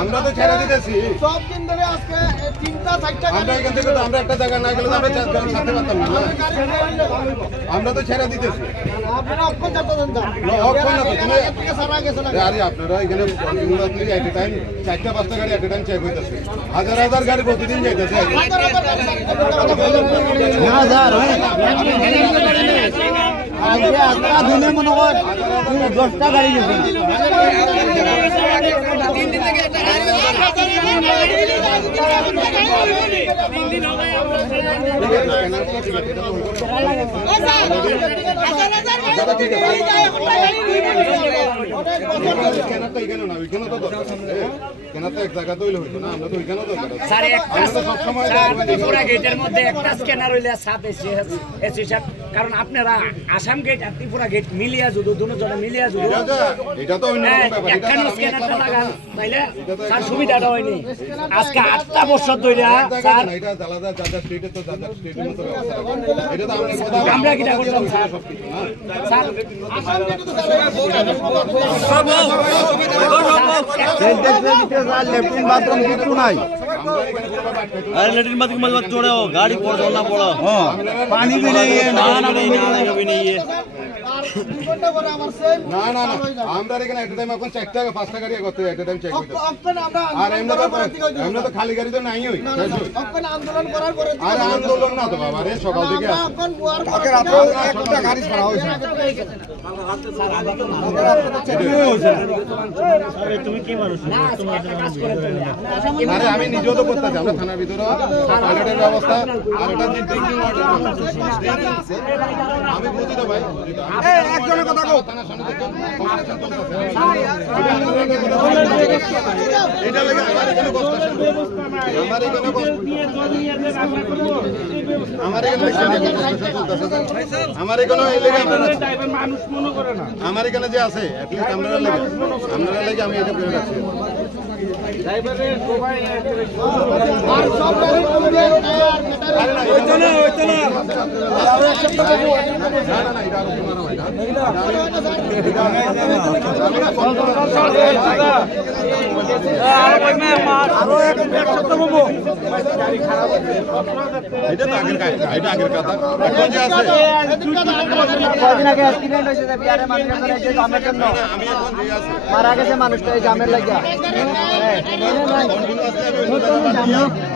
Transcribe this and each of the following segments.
আমরা তো ছেড়ে দিতেছি সব দিন ধরে আজকে 3টা 4টা আমরা এখান থেকে আমরা একটা জায়গা না গেলে আমরা সাথে পারতাম না আমরা তো ছেড়ে দিতেছি আপনারা অক্ষণ চারটা দেন অক্ষণ না তুমি থেকে সারা গেছে না আরে আপনারা এখানে কন্টিনিউয়াসলি এট এ টাইম 4টা 5টা গাড়ি এট এ টাইম চেক হইতাছে হাজার হাজার গাড়ি প্রতিদিন যাইতেছে না স্যার আগে আপনারা দিনে মনে হয় 10টা গাড়ি গেছে তিন দিন থেকে কারণ আপনারা আসাম গেট আর ত্রিপুরা গেট মিলিয়া যুদু দুজনে মিলিয়া যুদু এটা তো একখানে স্ক্যানারটা লাগান তাইলে স্যার সুবিধাটা হয়নি আজকে 8টা বছর ধরে স্যার এটা আলাদা দাদা স্টেটে তো দাদা স্টেটের মতো ব্যবস্থা এটা তো আমরা কিটা করতাম স্যার স্যার আসাম গেটে তো লেফটিন বাথরুম কিছু নাই अरे लेटिन मत मत छोड़ो गाड़ी पड़ ना पड़ो पानी भी नहीं है ना भी नहीं है না না না আমরা এখানে একটা টাইম এখন 4টা 5টা গাড়ি করতে একটা টাইম চেক করতে আর এমনি তো খালি গাড়ি তো নাই হই এখন আন্দোলন করার পরে আর আন্দোলন না তো বাবা রে সকাল থেকে এখন কালকে রাতে একটা গাড়ি ছাড়া হইছে আরে তুমি কি মানুষ তোমার কাজ করে আরে আমি নিজেও তো করতেছি আমরা থানার ভিতরে টয়লেটের ব্যবস্থা আর এটা যে ড্রিঙ্কিং ওয়াটার আমি বুঝি তো ভাই বুঝি তো একজনের কথা কও থানার সামনে দেখো কনস্ট্রাকশন চলতেছে এটা লাগে আমার এখানে কনস্ট্রাকশন আমার এখানে এই লাগে আমরা মানুষ মনে করে না আমার এখানে যে আছে এট লিস্ট আপনারা লাগে আমি এটা করে রাখছি ড্রাইভারের সবাই আর সব গাড়ি কমবে আর হইতো না আর এক সপ্তাহ না না এটা আর তোমার হয় না আরো এক সপ্তাহ বলবো গাড়ি খারাপ হচ্ছে এটা তো আগের কাজ এটা আগের কথা এখন যে আছে কদিন আগে অ্যাক্সিডেন্ট হয়েছে যে বিয়ারে মানুষ করে যে জামের জন্য আমি এখন যে আছে মারা গেছে মানুষটা এই জামের লাগিয়া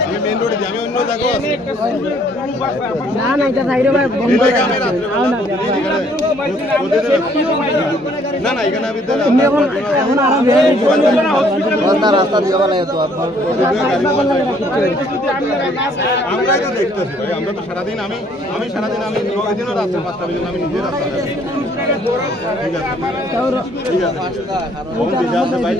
আমি মেইন রোডে যাই আমি অন্য জায়গায় আছি না না এটা সাইডে ভাই বন্ধ করে না না এখানে আমি এখন আরো বেড়ে গেছে রাস্তা দিয়ে বলা তো আমরাই তো দেখতেছি ভাই আমরা তো সারাদিন আমি সারাদিন আমি 9 দিনও রাস্তা 5টা পর্যন্ত আমি নিজে রাস্তা ঠিক আছে ঠিক আছে ভাই